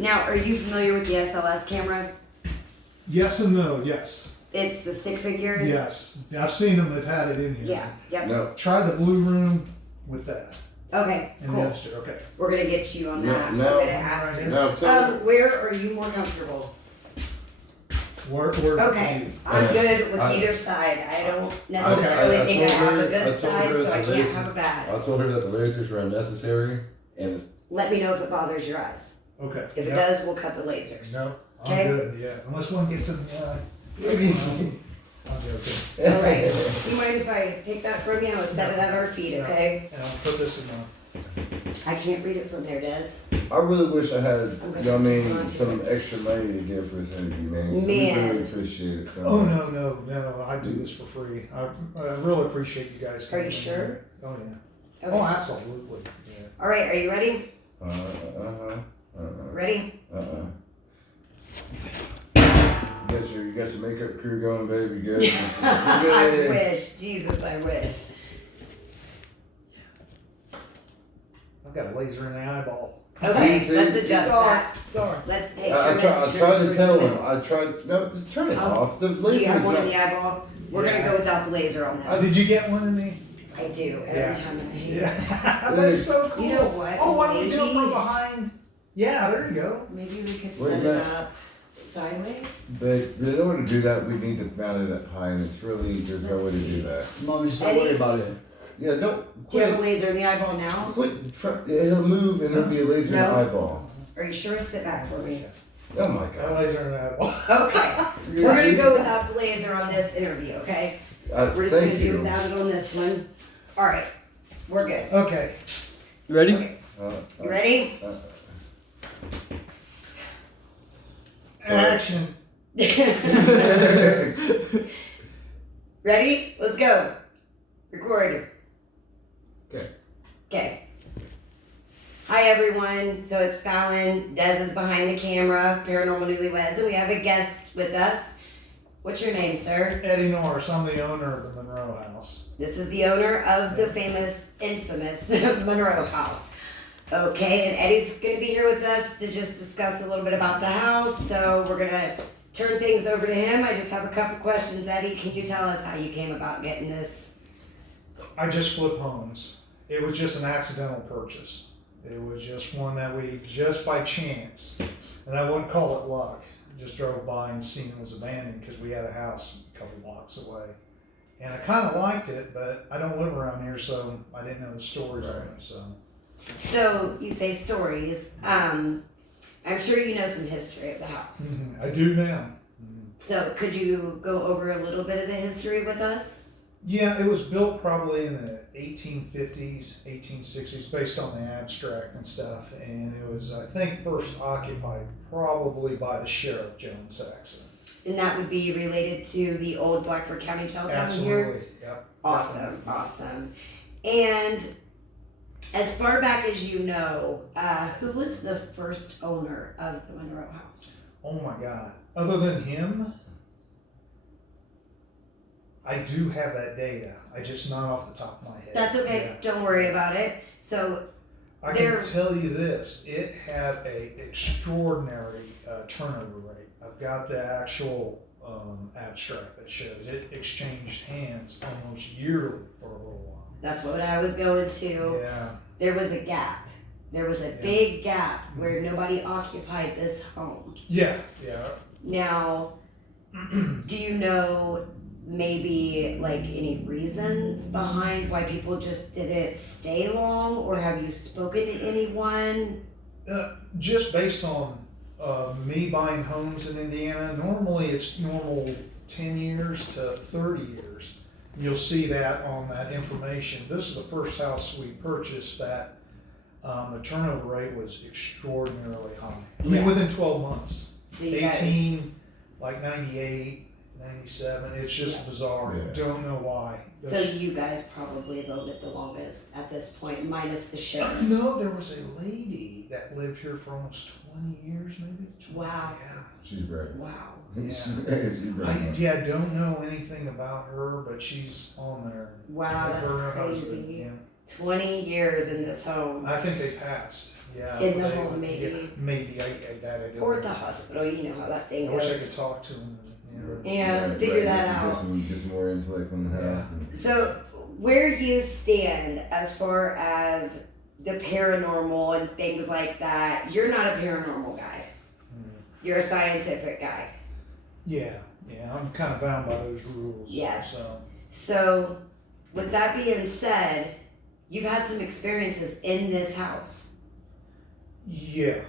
Now, are you familiar with the SLS camera? Yes and no, yes. It's the stick figures? Yes. I've seen them, they've had it in here. Yeah, yep. No. Try the blue room with that. Okay, And cool. the upstairs, okay. We're gonna get you on No, that. no. I'm gonna ask you. No, tell me. Where are you more comfortable? Where Okay, I'm good with I- either side. I don't necessarily I think I told have her- a I good told side, her so I that the can't laser- have a bad. I told her that the lasers were unnecessary, and it's Let me know if it bothers your eyes. Okay. If it Yep. does, we'll cut the lasers. No, I'm Okay. good, yeah. Unless one gets in the eye. I'll be okay. All right. You mind if I take that from you? I'll set it at our feet, okay? And I'll put this in the, I can't read it from there, Des. I really wish I had, Okay. you know what I Come on mean, to some it. extra money to give for this interview, man. So we Man. really appreciate it. So oh, much. no, I do this for free. I really appreciate you guys. Are coming you in sure? here. Oh, yeah. Okay. Oh, absolutely, yeah. All right, are you ready? Uh-uh. Ready? You got your makeup crew going, baby. Good. You I good. wish. Jesus, I wish. I've got a laser in the eyeball. Okay, See? let's adjust that. Sorry. Let's, hey, I turn tried it to towards tell the him. middle. I tried. No, just turn it I'll- off. The Do you laser's have one in not. the eyeball? We're Yeah. gonna go without the laser on this. Did you get one in the? I do, every Yeah. time I Yeah. That's so cool. You know what? Oh, why don't we do it Maybe- from behind? Yeah, there you go. Maybe we could Wait, set that- it up sideways. But in order to do that, we need to mount it up high, and it's really there's no way to do that. Mom, just don't Eddie? worry about it. Yeah, don't Do you have a quit. laser in the eyeball now? Quit. He'll move, and there'll be a laser in No. the eyeball. Are you sure? Sit back for me. Oh my That god. laser in the eyeball. Okay. We're gonna go without the laser on this interview, okay? We're just Thank gonna do you. without it on this one. Alright, we're good. Okay. You ready? Okay. Uh, You ready? Action. Ready? Let's go. Record. Okay. Okay. Hi everyone. So it's Fallon. Des is behind the camera, Paranormal Newlyweds, and we have a guest with us. What's your name, sir? Eddie Norris. I'm the owner of the Monroe House. This is the owner of the famous, infamous Monroe House. Okay, and Eddie's gonna be here with us to just discuss a little bit about the house. So we're gonna turn things over to him. I just have a couple questions. Eddie, can you tell us how you came about getting this? I just flip homes. It was just an accidental purchase. It was just one that we just by chance, and I wouldn't call it luck. Just drove by and seen it was abandoned because we had a house a couple blocks away. And I kind of liked it, but I don't live around here, so I didn't know the stories on it. So you say stories. I'm sure you know some history of the house. I do now. So could you go over a little bit of the history with us? Yeah, it was built probably in the 1850s, 1860s, based on the abstract and stuff. And it was, I think, first occupied probably by the Sheriff Joan Saxon. And that would be related to the old Blackford County jail down here? Absolutely, yep. Awesome, awesome. And as far back as you know, who was the first owner of the Monroe House? Oh my God. Other than him, I do have that data. I just not off the top of my head. That's okay, don't worry about it. So, I there- can tell you this, it had a extraordinary turnover rate. I've got the actual abstract that shows it exchanged hands almost yearly for a little while. that's what I was going to. Yeah. There was a gap. There was a Yeah. big gap where nobody occupied this home. Yeah. Now, do you know maybe like any reasons behind why people just didn't stay long, or have you spoken to anyone? Just based on me buying homes in Indiana, normally it's normal 10 years to 30 years. You'll see that on that information. This is the first house we purchased that the turnover rate was extraordinarily high. I mean, Yeah. within 12 months. So you guys- 18, like 98, 97. It's just bizarre. Yeah. Don't know why. So you guys probably voted the longest at this point, minus the sheriff. No, there was a lady that lived here for almost 20 years, maybe. Wow. Yeah. She's great. Wow. Yeah. She's I don't know anything about her, but she's on there. Wow, that's Her and her crazy. husband, yeah. 20 years in this home. I think they passed. Yeah. In the home, maybe. Yeah, maybe. I don't Or at the know. hospital, you know how that thing I wish I goes. could talk to them. Yeah, figure that out. Get some more intellect on the house. And, So, where you stand as far as the paranormal and things like that, you're not a paranormal guy. You're a scientific guy. Yeah, I'm kind of bound by those rules. Yes. So, So, with that being said, you've had some experiences in this house. yeah.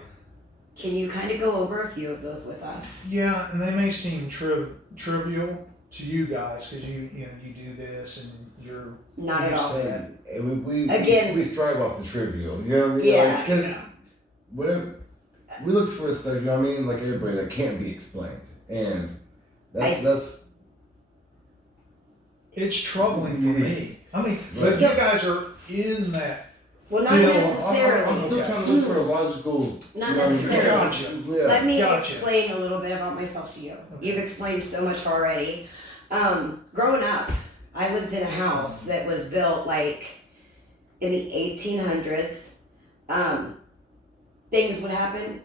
Can you kind of go over a few of those with us? Yeah, and they may seem trivial to you guys because you do this and you're Not at used all. to that. and we Again- we strive off the trivial. You know what I mean? Yeah. Because whatever we look for stuff, you know what I mean? Like everybody that can't be explained, and that's It's troubling for me. I mean, but you guys are in that. Well, not You know, necessarily. I'm still trying to look for a logical. Not you know what I mean? necessarily. Gotcha. Yeah. Let me Gotcha. explain a little bit about myself to you. Okay. You've explained so much already. Growing up, I lived in a house that was built like in the 1800s. Things would happen,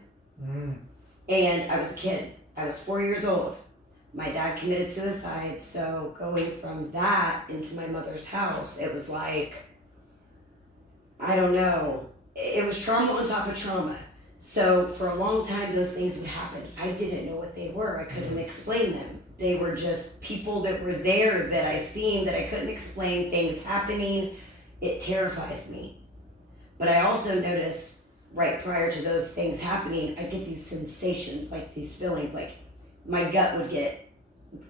and I was a kid. I was 4 years old. My dad committed suicide, so going from that into my mother's house, it was like, I don't know. It was trauma on top of trauma. So for a long time, those things would happen. I didn't know what they were. I couldn't explain them. They were just people that were there that I seen that I couldn't explain, things happening. It terrifies me. But I also noticed right prior to those things happening, I get these sensations, like these feelings, like my gut would get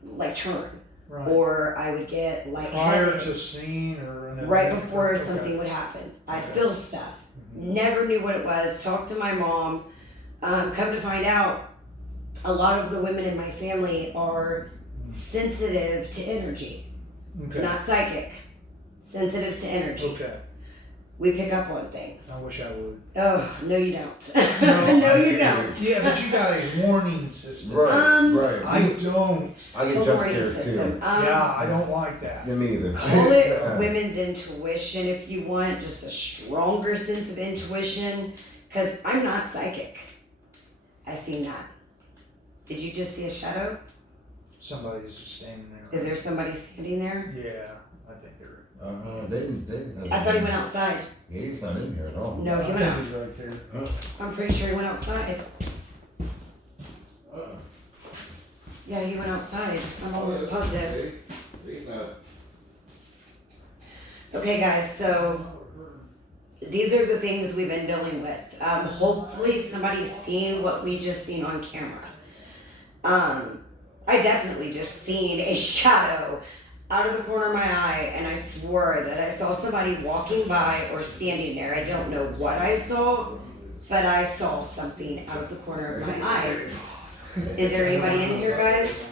like churn, Right. or I would get like Prior to seeing or an right event, before okay. something would happen. I'd Okay. feel stuff. Never knew what it was. Talked to my mom. Come to find out, a lot of the women in my family are sensitive to energy, Okay. not psychic. Sensitive to energy. Okay. We pick up on things. I wish I would. Oh, no, you don't. No, no, you don't. Yeah, but you got a warning system. Right. I don't. I The get jump warning scares system. too. Yeah, I don't like that. Yeah, me either. Call it women's intuition if you want, just a stronger sense of intuition, because I'm not psychic. I seen that. Did you just see a shadow? Somebody's standing there. Is there somebody standing there? Yeah, I think there. They I thought he went outside. Yeah, he's not in here at all. No, he I went think out. he's right there. I'm pretty sure he went outside. Uh, Yeah, he went outside. I'm almost positive. He's not. Okay, guys, so these are the things we've been dealing with. Hopefully somebody's seen what we just seen on camera. I definitely just seen a shadow out of the corner of my eye, and I swore that I saw somebody walking by or standing there. I don't know what I saw, but I saw something out of the corner of my eye. Is there anybody in here, guys?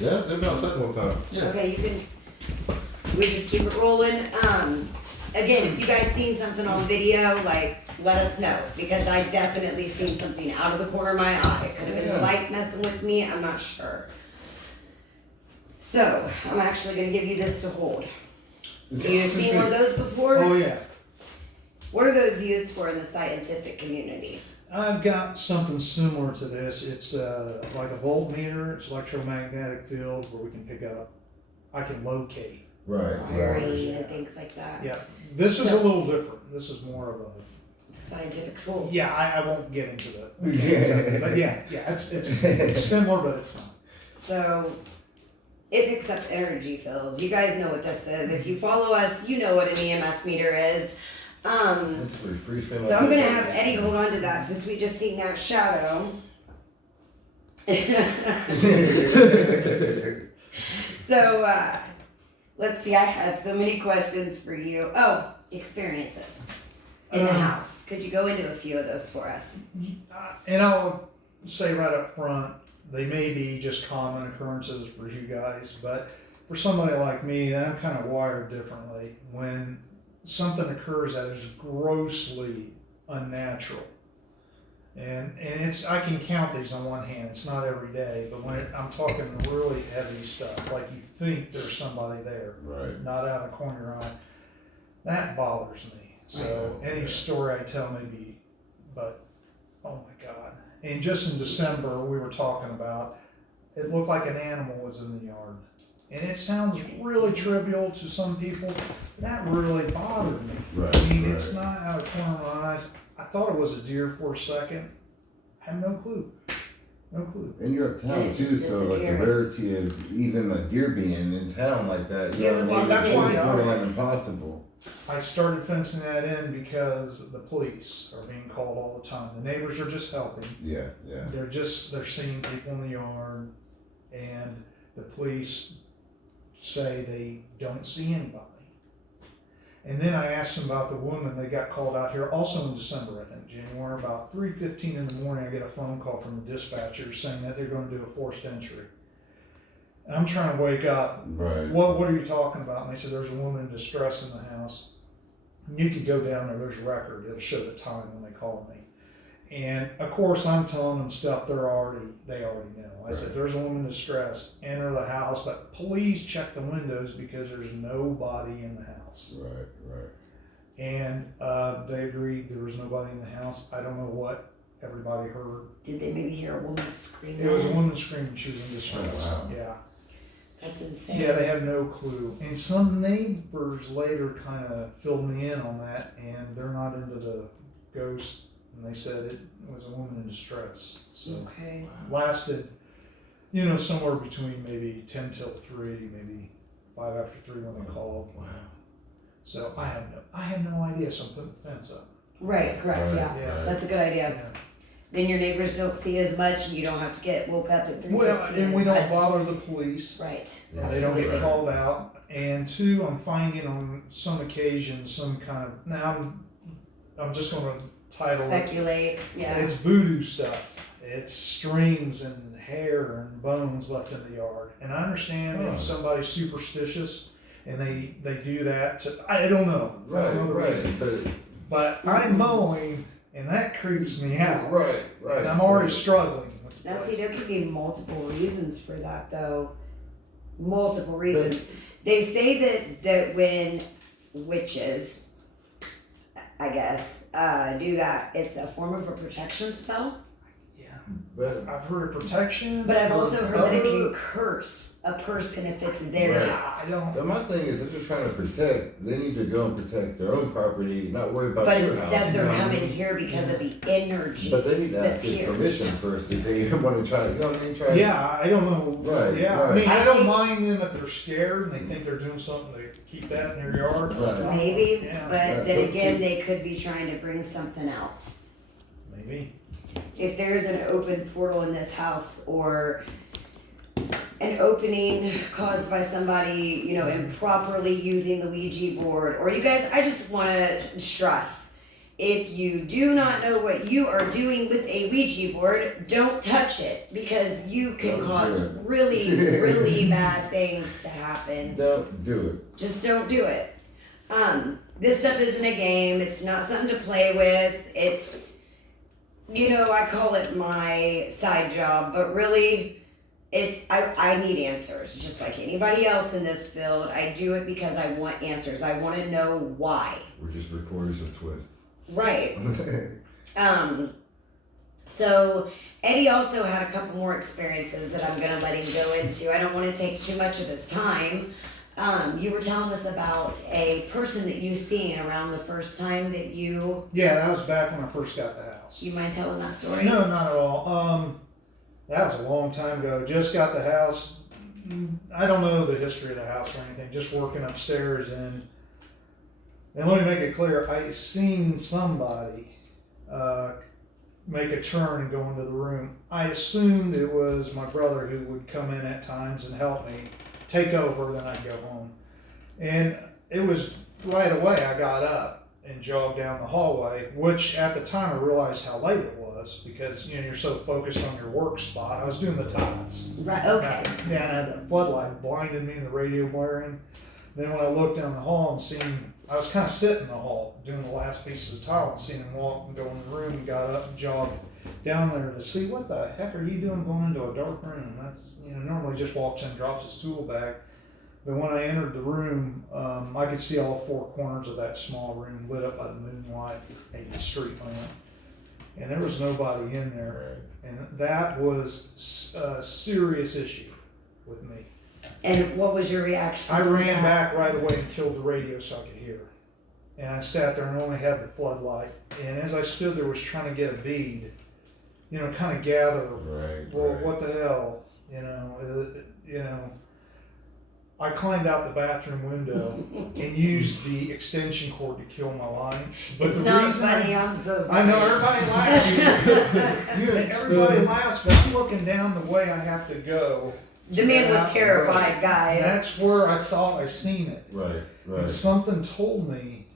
Yeah, they've been outside one time. Okay, you can, we just keep it rolling. Again, if you guys seen something on video, like, let us know, because I definitely seen something out of the corner of my eye. It could have been the light messing with me, I'm not sure. So, I'm actually gonna give you this to hold. Have you seen one of those before? Oh yeah. What are those used for in the scientific community? I've got something similar to this. It's like a voltmeter. It's electromagnetic field where we can pick up. I can locate. Right. Wiring and things like that. Yeah. This is a little different. This is more of a. It's a scientific tool. Yeah, I won't get into the. Yeah. But yeah, it's similar, but it's not. So it picks up energy fields. You guys know what this is. If you follow us, you know what an EMF meter is. That's a pretty free spin. So I'm gonna have Eddie hold on to that since we just seen that shadow. So let's see, I had so many questions for you. Oh, experiences in the house. Could you go into a few of those for us? And I'll say right up front, they may be just common occurrences for you guys, but for somebody like me, I'm kind of wired differently. When something occurs that is grossly unnatural, and it's, I can count these on one hand. It's not every day, but when I'm talking really heavy stuff, like you think there's somebody there, Right. not out of the corner of your eye. That bothers me. So any story I tell maybe, but oh my God. And just in December, we were talking about, it looked like an animal was in the yard. And it sounds really trivial to some people. That really bothered me. Right, I mean, right. it's not out of the corner of my eyes. I thought it was a deer for a second. I have no clue. No clue. And you're uptown it too, just so like the disappeared. rarity of even a deer being in town like that, you know what I mean? That's It's why- borderline impossible. I started fencing that in because the police are being called all the time. The neighbors are just helping. Yeah, yeah. They're seeing people in the yard, and the police say they don't see anybody. And then I asked them about the woman. They got called out here also in December, I think, January, about 3:15 in the morning. I get a phone call from the dispatcher saying that they're going to do a forced entry. And I'm trying to wake up. Right. What are you talking about? And they said there's a woman in distress in the house. You could go down there. There's a record. It'll show the time when they called me. And of course, I'm telling them stuff they already know. I said, there's a woman in distress. Enter the house, but please check the windows because there's nobody in the house. Right, right. And they agreed there was nobody in the house. I don't know what everybody heard. Did they maybe hear a woman scream? It was a woman screaming. She was in distress. Oh, wow. Yeah. That's insane. Yeah, they have no clue. And some neighbors later kind of filled me in on that, and they're not into the ghost. And they said it was a woman in distress. So Okay. lasted, somewhere between maybe 10 till 3, maybe 5 after 3 when they called. Wow. So I had no idea. So I'm putting the fence up. Right, correct, Right, yeah. right. That's a good idea. Yeah. Then your neighbors don't see as much and you don't have to get woke up at 3:15. Well, and we as don't much. bother the police. Right. Yeah, They don't get Right. called out. And 2, I'm finding on some occasions some kind of, now I'm just going to title it. Speculate, yeah. It's voodoo stuff. It's strings and hair and bones left in the yard. And I understand Oh. if somebody's superstitious and they do that to, I don't know. I Right, don't know the right. reason. But I'm mowing and that creeps me out. Right, right. And I'm already struggling with the Now, see, place. there could be multiple reasons for that, though. Multiple reasons. They say that when witches, I guess, do that, it's a form of a protection spell. Yeah. But I've heard of protection. But I've also heard that it can other- curse a person if it's there. Right. I don't. but my thing is, if they're trying to protect, they need to go and protect their own property, not worry about But your instead, house. they're you know what I coming mean? here because of the energy. But they need to ask that's his here. permission first if they want to try. You know what I mean? Try. Yeah, I don't know. Right, Yeah, I right. mean, I I don't think- mind them if they're scared and they think they're doing something to keep that in their yard. Right. Maybe, Yeah, but Right. then again, they could be trying to bring something out. maybe. If there's an open portal in this house or an opening caused by somebody, improperly using the Ouija board, or you guys, I just want to stress, if you do not know what you are doing with a Ouija board, don't touch it because you can Don't cause do it. really, really bad things to happen. Don't do it. Just don't do it. This stuff isn't a game. It's not something to play with. It's, I call it my side job, but really, I need answers, just like anybody else in this field. I do it because I want answers. I want to know why. We're just recorders of twists. Right. So Eddie also had a couple more experiences that I'm gonna let him go into. I don't want to take too much of his time. You were telling us about a person that you seen around the first time that you. Yeah, that was back when I first got the house. You mind telling that story? No, not at all. That was a long time ago. Just got the house. I don't know the history of the house or anything. Just working upstairs and let me make it clear. I seen somebody make a turn and go into the room. I assumed it was my brother who would come in at times and help me take over. Then I'd go home, and it was right away. I got up and jogged down the hallway, which at the time I realized how late it was because you're so focused on your work spot. I was doing the tiles. Right. Okay. Yeah, and I had that floodlight blinded me and the radio blaring. Then when I looked down the hall and seen, I was kind of sitting in the hall doing the last pieces of tile and seen him walk and go in the room and got up and jogged down there to see what the heck are you doing going into a dark room. That's normally just walks in, drops his tool bag. But when I entered the room, I could see all four corners of that small room lit up by the moonlight and the street lamp. And there was nobody in there. Right. And that was a serious issue with me. And what was your reaction? I to ran that? back right away and killed the radio so I could hear. And I sat there and only had the floodlight. And as I stood there, was trying to get a bead, kind of gather. Right. Well, right. what the hell, I climbed out the bathroom window and used the extension cord to kill my line. But It's the not reason funny. I'm so sorry. I know everybody laughs. And everybody laughs, but I'm looking down the way I have to go. The man was terrified, And guys. that's where I thought I seen it. Right. Right. And something told me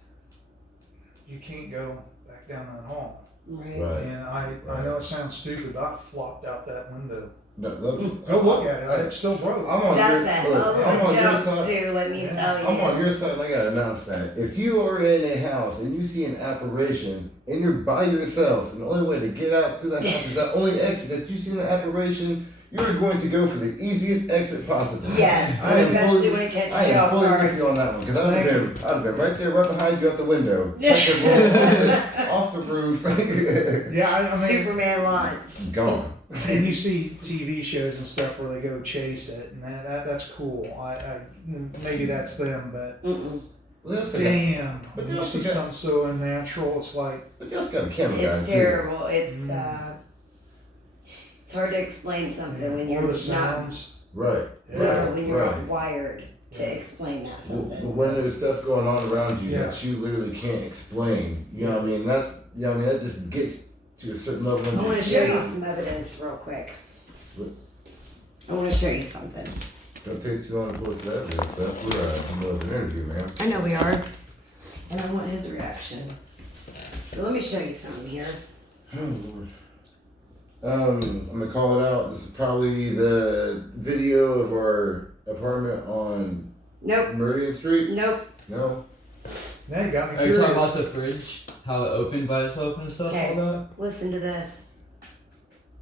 you can't go back down that hall. Right. Right. And I know it sounds stupid, but I flopped out that window. No, Go look at it. It's still broke. I'm on That's your, a look, hell of I'm a on your jump side. too, let me tell you. I'm on your side, and I gotta announce that. If you are in a house and you see an apparition and you're by yourself, and the only way to get out to the house is that only exit that you see an apparition, you're going to go for the easiest exit possible. Yes, I am especially fully- when it catches I you am off fully guard. with you on that one because I'd have been right there, right behind you out the window, touch the roof, off the roof. Yeah, I mean, Superman launch. Gone. and you see TV shows and stuff where they go chase it, and that's cool. I maybe that's them, but Mm-mm. Well, they also got- damn, but they when you also see got- something so unnatural, it's like But you also got a camera guy It's too. terrible. It's hard to explain something when you're all the not sounds. Right. Yeah. when you're right. not wired to explain that But something. when there's stuff going on around you Yeah. that you literally can't explain, you know what I mean? That just gets to a certain level. I of want to show you Yeah. some evidence real quick. What? I want to show you something. Don't take too long to post that evidence up. We're in the middle of an interview, man. I know we are, and I want his reaction. So let me show you something here. Oh Lord. I'm gonna call it out. This is probably the video of our apartment on Nope, Meridian Street. nope. No. Now you got me Are you curious. talking about the fridge? How it opened by itself and stuff, Okay. all that? Listen to this.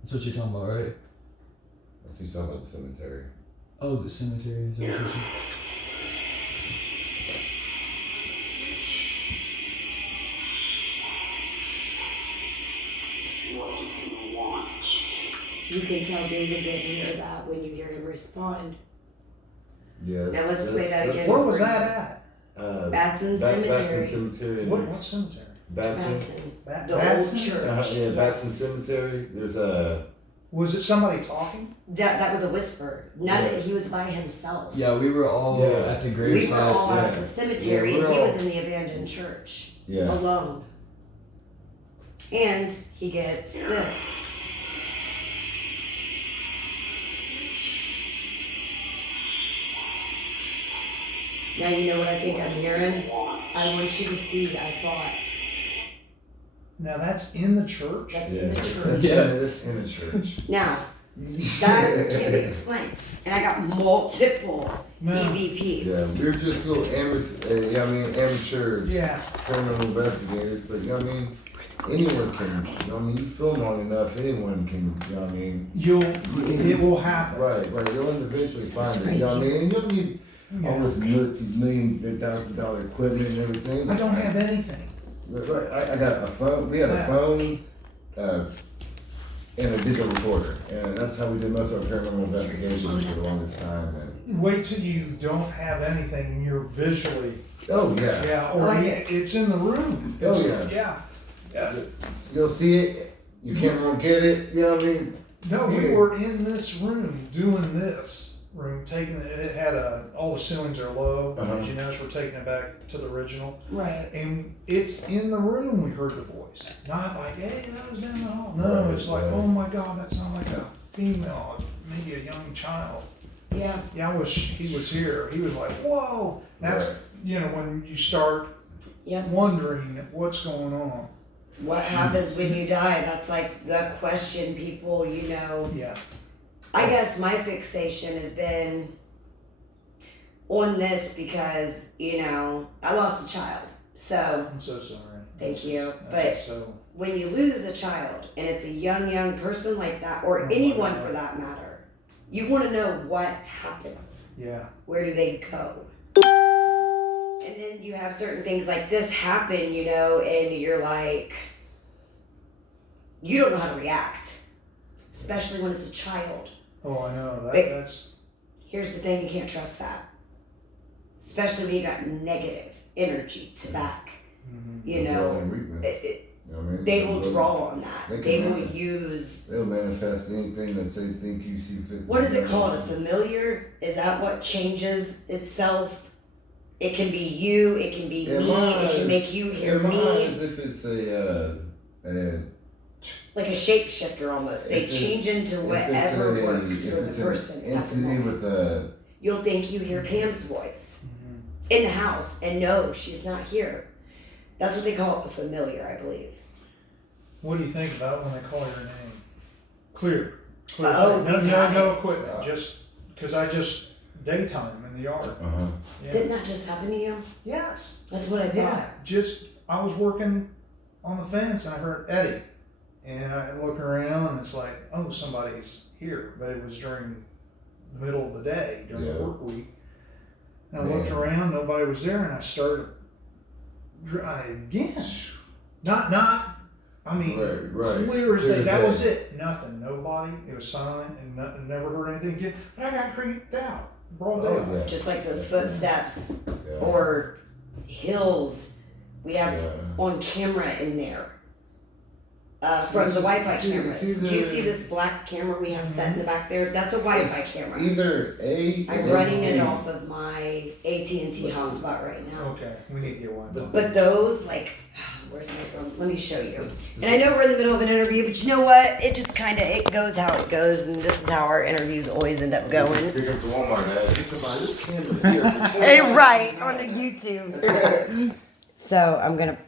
That's what you're talking about, right? That's what he's talking about the cemetery. Oh, the cemetery. Is that what you're You can tell David didn't hear that when you hear him respond. Yes. Now let's play that again. Where was that at? Batson Batson Cemetery. Cemetery. What cemetery? Batson. Batson. Ba- The old Batson? church. Yeah, Batson Cemetery. There's a. Was it somebody talking? That was a whisper. He was by himself. Yeah, we were all Yeah. at the We graveside. were all yeah. at the cemetery, Yeah, and we're he was all- in the abandoned church Yeah. alone. And he gets this. Now you know what I think I'm hearing? I want you to see, I thought. Now that's in the church? That's Yeah. in the church. Yeah, it's in a church. Now, that can't be explained. And I got multiple No. EVPs. Yeah, we're just little amateur Yeah. criminal investigators, but you know what I mean? Anyone can, you know what I mean? You film long enough, anyone can, you know what I mean? It will happen. Right, you'll eventually That's find it, right. you know what I mean? And you don't need all Yeah. this $1,000 equipment and everything. I don't have anything. Right, I got a phone, we had a Yeah. phone, and a digital recorder, and that's how we did most of our paranormal investigations for the longest time. And, Wait till you don't have anything and you're visually, oh yeah, yeah, or it's in the room. Oh, It's- yeah. Yeah. you'll see it, your camera won't get it, you know what I mean? No, we were in this room doing this room, it had all the ceilings are low. Uh-huh. As you notice, we're taking it back to the original. Right. And it's in the room we heard the voice. Not like, hey, that was down the hall. No, Right, it's like, right. oh my God, that sounded like a female, maybe a young child. Yeah. Yeah, he was here. He was like, whoa. That's, when you start Yeah. wondering what's going on. What happens when you die? That's like the question people, Yeah. I guess my fixation has been on this because, I lost a child. So I'm so sorry. Thank you, That's but- so, when you lose a child and it's a young person like that, or Oh my anyone God. for that matter, You want to know what happens. Yeah. Where do they go? And then you have certain things like this happen, you know, and you're like, you don't know how to react, especially when it's a child. Oh, I know. Wait. That's. Here's the thing, you can't trust that. Especially when you got negative energy to back. Mhm. You know, Weakness. You know what I mean? they will draw on that. They They can will manifest. use, They'll manifest anything that they think you see fit. what is it called? A familiar? Is that what changes itself? It can be you, it can be me, it can make you hear me. As if it's a Like a shapeshifter almost. They if it's- change into if whatever it's a- works if for it's the an person at the entity moment. with You'll think you hear Pam's voice Mhm. in the house, and no, she's not here. That's what they call a familiar, I believe. What do you think about when they call your name? Clear. Clear. Oh, no, we no, have no it. equipment. Yeah. Just because I just daytime in the yard. Yeah. Didn't that just happen to you? Yes. That's what I thought. Yeah. Just I was working on the fence and I heard Eddie, and I look around and it's like, oh, somebody's here. But it was during the middle of the day during Yeah. the work week. And I Man. looked around, nobody was there, and I started again. Not. I mean, Right. clear as Clear day. as That day. was it. Nothing. Nobody. It was silent, and never heard anything again. But I got creeped out. Broad Oh, daylight. yeah. Just like those footsteps Yeah. or hills. We have Yeah. on camera in there. See, From the see- Wi-Fi see- cameras. see Do you the- see this black camera we have set in the back there? That's a Wi-Fi It's camera. Either A. I'm or running it C. off of my AT&T hotspot right now. Okay, we need to get one. But those, like, where's my phone? Let me show you. And I know we're in the middle of an interview, but you know what? It just kind of, it goes how it goes, and this is how our interviews always end up going. Pick up the Walmart ad. You can buy this camera here for Hey, right, on the YouTube. So I'm gonna